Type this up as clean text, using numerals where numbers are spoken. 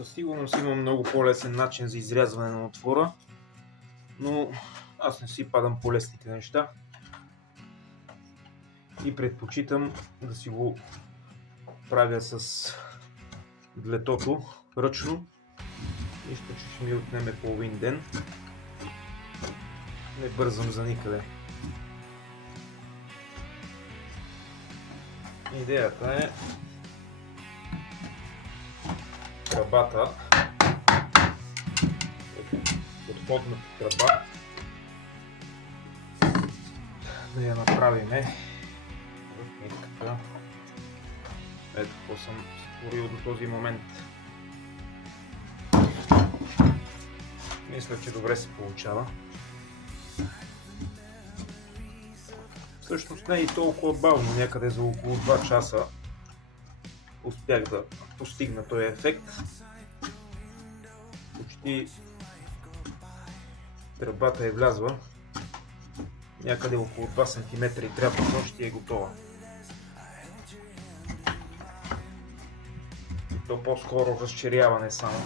Със сигурност има много по-лесен начин за изрязване на отвора, но аз не си падам по лесните неща и предпочитам да си го правя с длетото ръчно. Нищо, че ще ми отнеме половин ден. Не бързам за никъде. Идеята е тръбата, отходната тръба, да я направиме в нитката. Ето какво съм створил до този момент. Мисля, че добре се получава. Всъщност не е и толкова бавно, някъде за около 2 часа успях да постигна този ефект. Почти тръбата е влязла, някъде около 2 см и трябва още е готова. И то по-скоро разчеряване само.